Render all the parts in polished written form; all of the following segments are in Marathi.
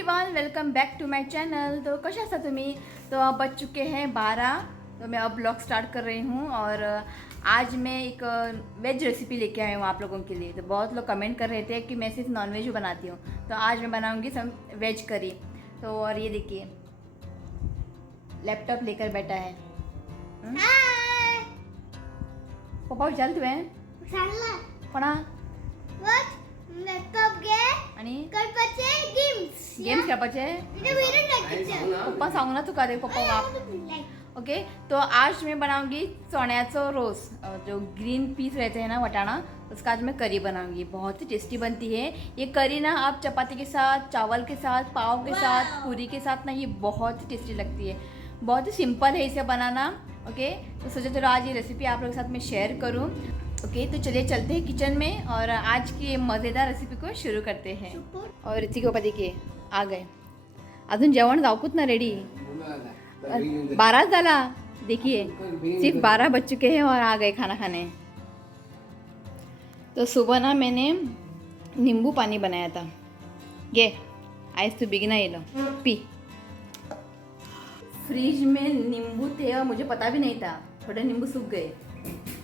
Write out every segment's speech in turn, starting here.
Everyone, welcome back to my channel. तो कैसे आसा तुम्ही? तो अब बज चुके हैं 12। तो मैं अब ब्लॉग स्टार्ट कर रही हूँ और आज मैं एक वेज रेसिपी लेके आई हूँ आप लोगों के लिए। तो बहुत लोग कमेंट कर रहे थे कि मैं सिर्फ नॉनवेज ही बनाती हूँ, तो आज मैं बनाऊँगी सम वेज करी। तो और ये देखिए, लैपटॉप लेकर बैठा है। पप्पा विचारत तुवें पण आणि गेम्स खेळपाचे पप्पा सांगू ना तुका, पप्पा वाप। ओके, तो आज मैं बनाऊंगी चण्याचं रोस, जो ग्रीन पीस रहते हैं ना, वटाना, उसका आज मैं करी बनाऊंगी। बहुत ही टेस्टी बनती है ये करी ना। आप चपाती के साथ, चावल के साथ, पाव के साथ, पूरी के साथ ना, ये बहुत ही टेस्टी लगती है। बहुत ही सिंपल है इसे बनाना। ओके, तो सोचा चलो आज ये रेसिपी आप लोगों के साथ मैं शेयर करूँ। ओके, तो चलिए चलते हैं किचन में और आज की मज़ेदार रेसिपी को शुरू करते हैं। और ऋतिक पप्पा देखिए आ गए, अजून जेवण जाऊकुत ना रेडी, 12 झाला। देखिए सिर्फ 12 बज चुके हैं और आ गए खाना खाने। तो सुबह ना मैंने नींबू पानी बनाया था। ये आइस तो बिगना ये लो पी। फ्रिज में नींबू थे, मुझे पता भी नहीं था, थोड़े नींबू सूख गए।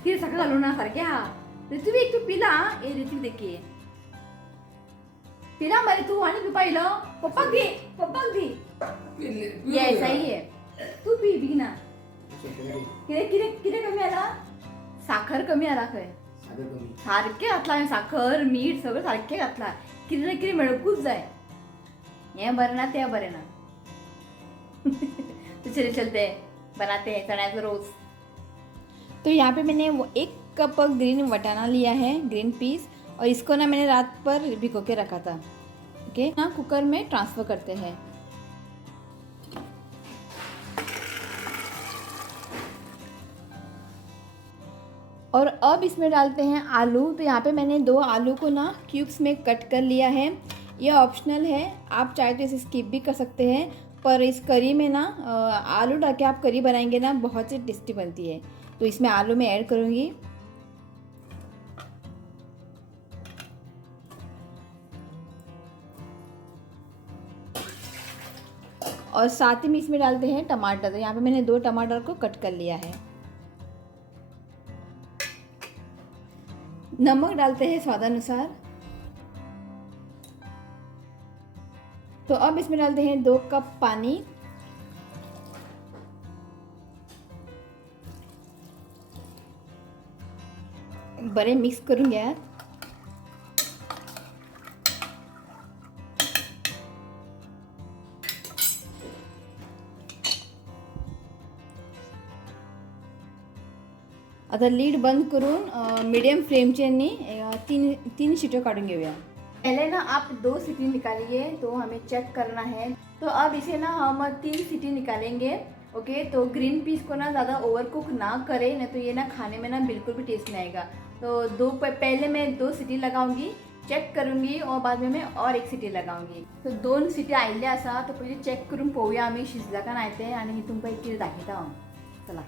फिर सका घालू ना सारख्या ऋतू एक तू पिला। ए ऋतू देखिए पिला मरे तू आणि तू पाहिलं पप्पा घे, पप्पा घे। ये ऐसा ही है, तू पी बी ना। किती कमी आला? साखर कमी आला खय? सारखे घातला साखर मीठ सगळं सारखे घातला। किती ना किती मिळकूच जाय, हे बरं ना ते बरे ना। तो चलिए चलते बनाते हैं चण्याचं रोज। तो यहाँ पे मैंने 1 कप ग्रीन वटाना लिया है, ग्रीन पीस, और इसको ना मैंने रात पर भिगो के रखा था। ओके ना, कुकर में ट्रांसफ़र करते हैं। और अब इसमें डालते हैं आलू। तो यहाँ पे मैंने 2 आलू को ना क्यूब्स में कट कर लिया है। ये ऑप्शनल है, आप चाहे तो इसे स्किप भी कर सकते हैं, पर इस करी में ना आलू डाल के आप करी बनाएंगे ना, बहुत ही टेस्टी बनती है। तो इसमें आलू मैं ऐड करूँगी। और साथ ही में इसमें डालते हैं टमाटर। तो यहाँ पे मैंने 2 टमाटर को कट कर लिया है। नमक डालते हैं स्वादानुसार। तो अब इसमें डालते हैं 2 कप पानी। बरे मिक्स करून घ्या। आता लीड बंद करून मीडियम फ्लेमचे 3 सीटी काढून घेऊया। पहले ना आप 2 सीटी निकालिए, तो हमें चेक करना है। तो अब इसे ना हम 3 सीटी निकालेंगे। ओके, तो ग्रीन पीस को ना ज़्यादा ओवर कुक ना करें, नहीं तो ये ना खाने में ना बिल्कुल भी टेस्ट नहीं आएगा। तो पहले मैं 2 सीटी लगाऊंगी, चेक करूंगी, और बाद में मैं और 1 सीटी लगाऊंगी। तो 2 सीटी आयल्या असा, तो पहिले चेक करून पोवूया आम्ही शिजला का नाही ते, आणि मी तुमका एक किती दाखवता हांव। चला,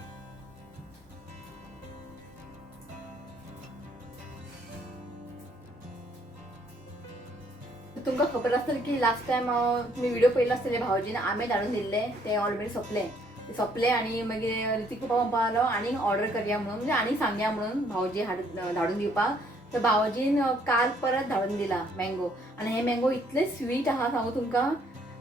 तुमका खबर असेल की लास्ट टाइम तुम्ही व्हिडिओ पहिला असलेले भाऊजीने आंबे धाडून दिले, ते ऑलरेडी सोपले आणि मग ऋतिक पप्पा आलो आणि ऑर्डर करूया म्हणून, म्हणजे आणि सांगूया म्हणून भाऊजी धाडून दिवपाक। तर भाऊजीन काल परत धाडून दिला मँगो, आणि हे मँगो इतले स्वीट आहा सांगू तुमका,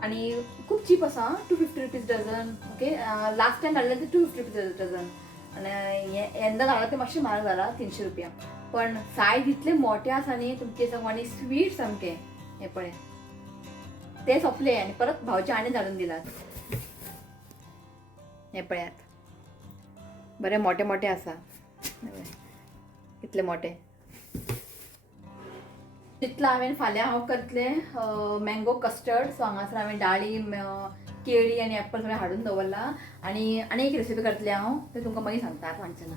आणि खूप चीप असा, 250 rupees dozen. Okay, last time धाडले ते 250 रुपीज डझन, आणि यंदा धाडला ते मातशे म्हारग झाला, 300 रुपया। पण सायज इतले मोठे आसा न्ही तुमचे सांगू, आणि स्वीट सामके। हे पळे ते सोपले आणि परत भाऊजी आणि धाडून दिलात। हे पळयात बरे मोठे मोठे आसा, इतले मोठे। तितला हांवें फाल्यां हांव करतले मँगो कस्टर्ड। सो हांगासर हांवें डाळींब, केळी आणि ॲप्पल सगळें हाडून दवरला, आणि एक रेसिपी करतले हांव, ते तुमकां मागीर सांगता सांगचेना।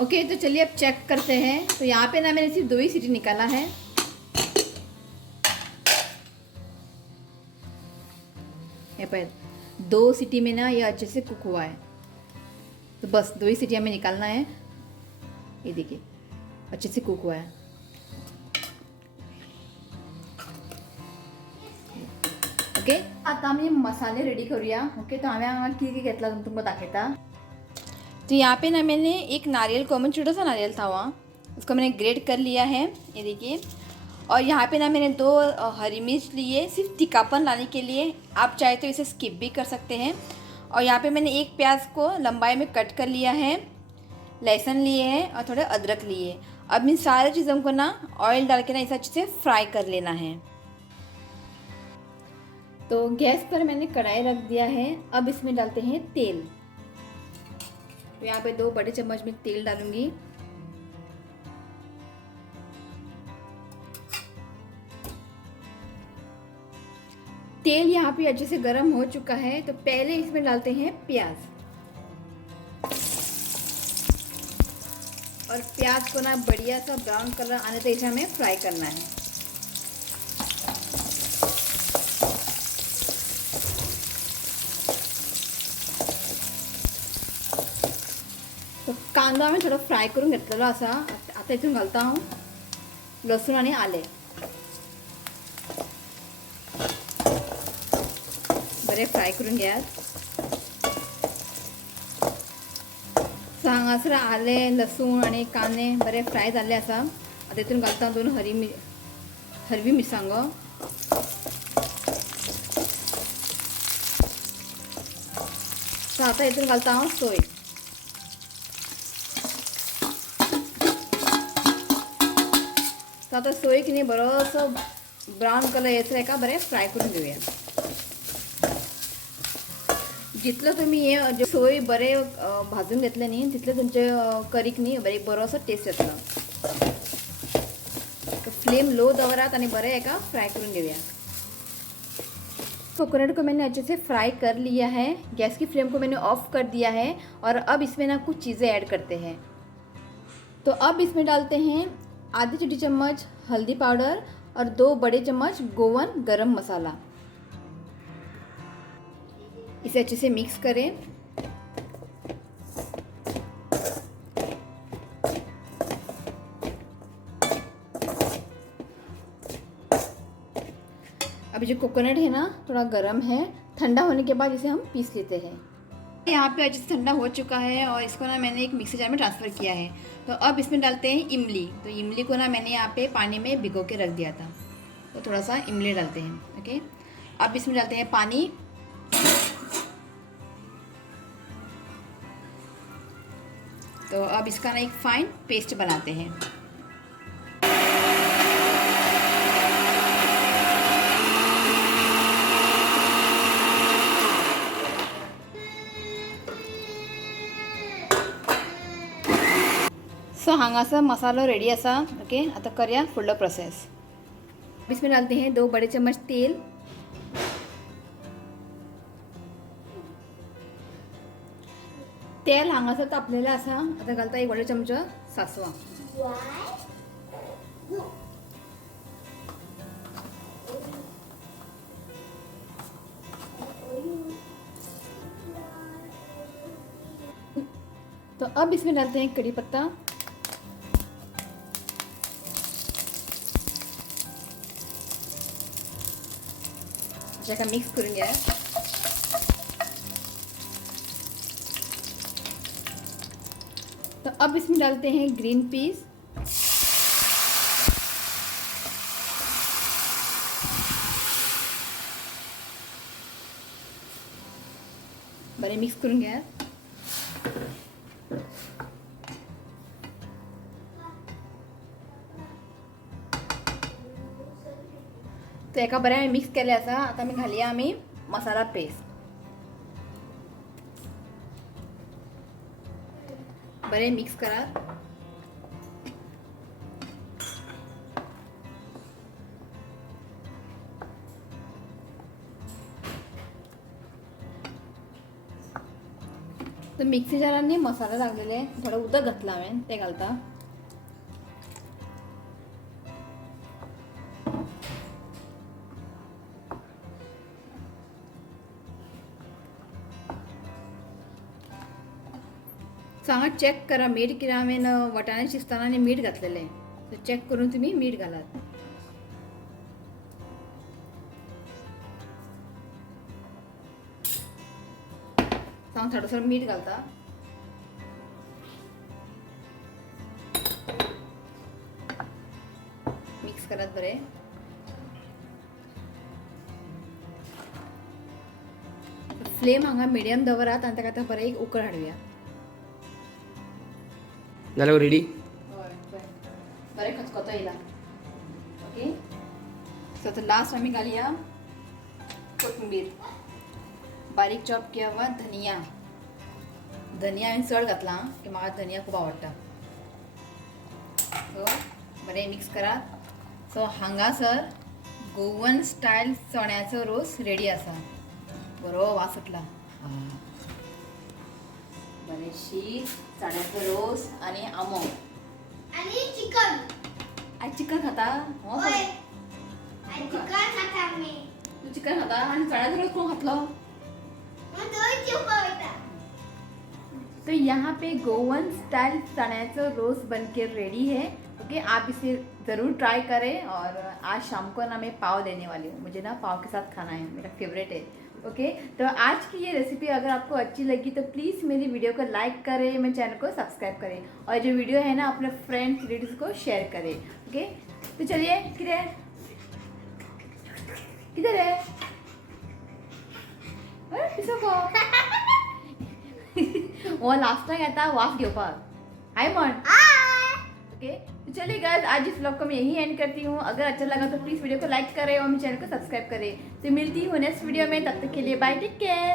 ओके, तो चलिए अब चेक करते हैं। तो यहाँ पे ना मैंने सिर्फ 2 ही सीटी निकाला है। पर 2 सीटी में ना ये अच्छे से कुक हुआ है। तो बस 2 ही सीटी हमें निकालना है। ये देखिए अच्छे से कुक हुआ है। ओके आता आम्ही मसाले रेडी करूया. ओके तो आम्ही किती घेतला तुमको दाखवता. तो यहाँ पे ना मैंने एक नारियल को, छोटा सा नारियल था वहाँ, उसको मैंने ग्रेट कर लिया है, ये देखिए. और यहाँ पे ना मैंने 2 हरी मिर्च लिए सिर्फ तीखापन लाने के लिए. आप चाहे तो इसे स्किप भी कर सकते हैं. और यहाँ पे मैंने एक प्याज को लंबाई में कट कर लिया है, लहसुन लिए हैं और थोड़े अदरक लिए. अब इन सारे चीज़ों को ना ऑयल डाल के ना इसे अच्छे से फ्राई कर लेना है. तो गैस पर मैंने कढ़ाई रख दिया है. अब इसमें डालते हैं तेल. तो यहाँ पे 2 बड़े चम्मच में तेल डालूंगी. तेल यहाँ पे अच्छे से गर्म हो चुका है. तो पहले इसमें डालते हैं प्याज. और प्याज को ना बढ़िया सा ब्राउन कलर आने तक इसे हमें फ्राई करना है. तो कांदा मी थोडं फ्राय करून घेतलेला असा. आता इथून घालता हूँ लसूण आणि आले. बरे फ्राय करून घ्या. हांगासर आले लसूण आणि कांदे बरे फ्राय झाले असा. आता इथून घालता 2 हरवी मिरसांग. तर आता इथून घालता हांव सोय. तर आता सोय की नाही बरोसं ब्राऊन कलर यायचं आहे का बरे फ्राय करून घेऊया. जितलं तुम्ही हे सोय बरे भाजून घेतले नी तितले तुमचे करीक नी बरे बरोसं टेस्ट येतलो. तो फ्लेम लो दवरात आणि बरे एका फ्राय करून घेऊया. कोकोनट को मैंने अच्छे से फ्राई कर लिया है. गैस की फ्लेम को मैंने ऑफ कर दिया है. और अब इसमें ना कुछ चीज़ें ऐड करते हैं. तो अब इसमें डालते हैं आधी छोटी चम्मच हल्दी पाउडर और 2 बड़े चम्मच गोवन गरम मसाला. इसे अच्छे से मिक्स करें. अभी जो कोकोनट है ना थोड़ा गर्म है. ठंडा होने के बाद इसे हम पीस लेते हैं. यहाँ पे अच्छे से ठंडा हो चुका है और इसको ना मैंने एक मिक्सर जार में ट्रांसफ़र किया है. तो अब इसमें डालते हैं इमली. तो इमली को ना मैंने यहाँ पे पानी में भिगो के रख दिया था. तो थोड़ा सा इमली डालते हैं. ओके अब इसमें डालते हैं पानी. तो अब इसका ना एक फाइन पेस्ट बनाते हैं. सो हांगासर मसाला रेडी असा. ओके आता करूया फुडलो प्रोसेस. इसमें डालते हैं 2 बड़े चम्मच तेल. तेल हांगासर तापलेलं असा. आता घालता 1 व्हडलो चमचो सासवा. तो अब इसमें डालते हैं कड़ी पत्ता. अच्छा मिक्स करून घ्या. तो अब इसमें डालते हैं ग्रीन पीस. बरे मिक्स करून घ्या. तो एका बऱ्या मिक्स केले असा. आता मी घालूया आम्ही मसाला पेस्ट. बरे मिक्स करा. तर मिक्सी जारांनी मसाला लागलेले थोडं उदक घातला हांवें ते घालता. सांगा चेक करा मीठ किंवा हांवें वटाणे शिजताना आनी मीठ घातलेलें. सो चेक करून तुम्ही मीठ घालात. हांव थोडंसं मीठ घालता. मिक्स करात बरे. फ्लेम हांगा मिडियम दवरात आनी ताका आतां बरें एक उकळ हाडुया. जालें रेडी. बरें खतखतो येयला. ओके सो आता लास्ट आमी घालुया कोथिंबीर. बारीक चॉप किंवा वा धनिया. धनिया हांवें चड घातला की म्हाका धनिया खूब आवडटा. सो बरें मिक्स करात. सो हांगासर गोवन स्टायल चण्याचो रोस रेडी आसा. बरो वास सुटला. बरेचशी चण्याचो रोस आणि आमो आणि चिकन. आज चिकन खाता. हो होय आणि चिकन खाता मी. तू चिकन खाता आणि चण्याचो रोस कोण खातलो. मग तो चिकन. तो यहाँ पे गोवन स्टाइल चण्याचो रोस बनके रेडी है. ओके आप इसे ज़रूर ट्राई करें. और आज शाम को ना मैं पाव देने वाली हूँ. मुझे ना पाव के साथ खाना है, मेरा फेवरेट है. ओके तो आज की ये रेसिपी अगर आपको अच्छी लगी तो प्लीज़ मेरी वीडियो को लाइक करें, मेरे चैनल को सब्सक्राइब करें और जो वीडियो है ना अपने फ्रेंड्स रिलेटिव्स को शेयर करें. ओके तो चलिए किधर है पिसोको. वो लास्ट येता वाफ घेवपाक. हाय म्हण. ओके तो चलिए गाइस आज इस व्लॉग को मैं यही एंड करती हूँ. अगर अच्छा लगा तो प्लीज़ वीडियो को लाइक करें और मेरे चैनल को सब्सक्राइब करें. तो मिलती हूँ नेक्स्ट वीडियो में. तब तक के लिए बाय, टेक केयर.